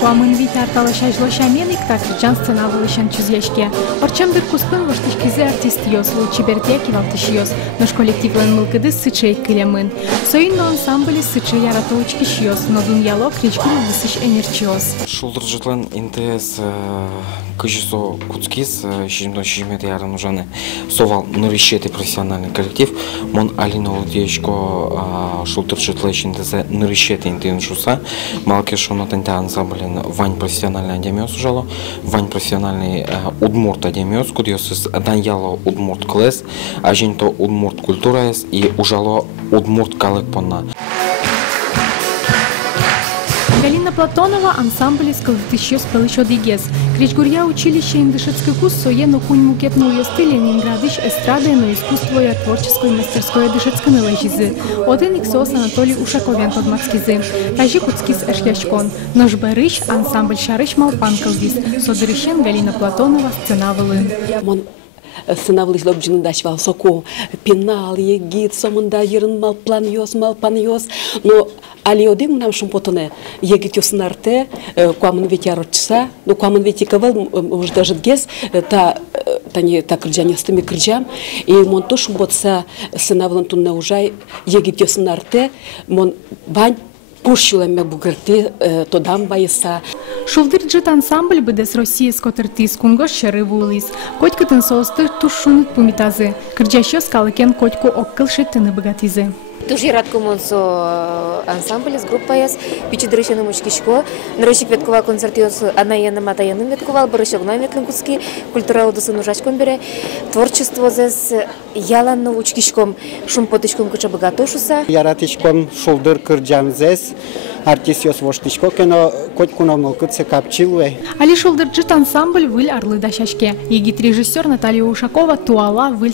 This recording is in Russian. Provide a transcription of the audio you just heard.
Куамын вить арталаша жлошамен иктак жан сцена вылышан чузешке. Орчам дыр куспын воштышкизе артист йос, лучиберте кивалтыш йос, наш коллективлен мылкыды сычей кылемын. Соинно ансамбле сычей яратоучкиш йос, но дуньяло кричкун высыш энерчиос. Шулдыр жытлан НТС кыжысо куцкис, шижимдон шижимеде ярын ужаны совал нырышеты профессиональный коллектив. Мон Алина Лудеечко шулдыр жытлы НТС нырышеты интен жуса. Малке шоно тента ансамблен вань профессиональный адемиос ужало, вань профессиональный удмурт адемиос, кудиос даньяло удмурт класс, а жинто удмурт культура и ужало удмурт калык понна. Галина Платонова ансамбль сколотыщё спелыщо дигез. Кричгурья училище индышецкий кус соено кунь мукетно уёсты Ленинградыш эстрады на искусство и творческой мастерской дышецкой налажизы. Один иксос Анатолий Ушаковен подмацкизы. Тажи куцкис эшляшкон. Нож барыш ансамбль шарыш малпанкалдис. Содырыщен Галина Платонова сценавылын. Сынавлы лобджин дашвал соку пенал егит сомында ерын малпан йос, но алиодин нам шумпотоне егит йоснарте куамын ветярочса, но куамын ветиковал уж даже гес та не так крджаньостыми крджам и монто шумботса сынавлын тунна ужай егит йоснарте мон бань пушилами бугерти тодам байса. Шулдырджит ансамбль бедес России скотертис кунгош шары вулис. Котька тенсосты тушунут пумитазы. Крджащё скалыкен котьку оккыл шеттыны богатизы. Дуже рад комонсо ансамбль с группой с пичидрышеным учкишко. Нарочик веткова концертиос анаеным атаеным ветковал, барышогной ветлинкутский, культурал досын ужачком бере. Творчество здесь яланно учкишком, шумпотычком куча богатошуса. Яратышком шулдыр кырджам здесь. Артисиос воштышко кено котькуно мылкытсе капчилуэ. Али шулдырджит ансамбль выль орлы дащашке. Егит режиссер Наталья Ушакова туала выль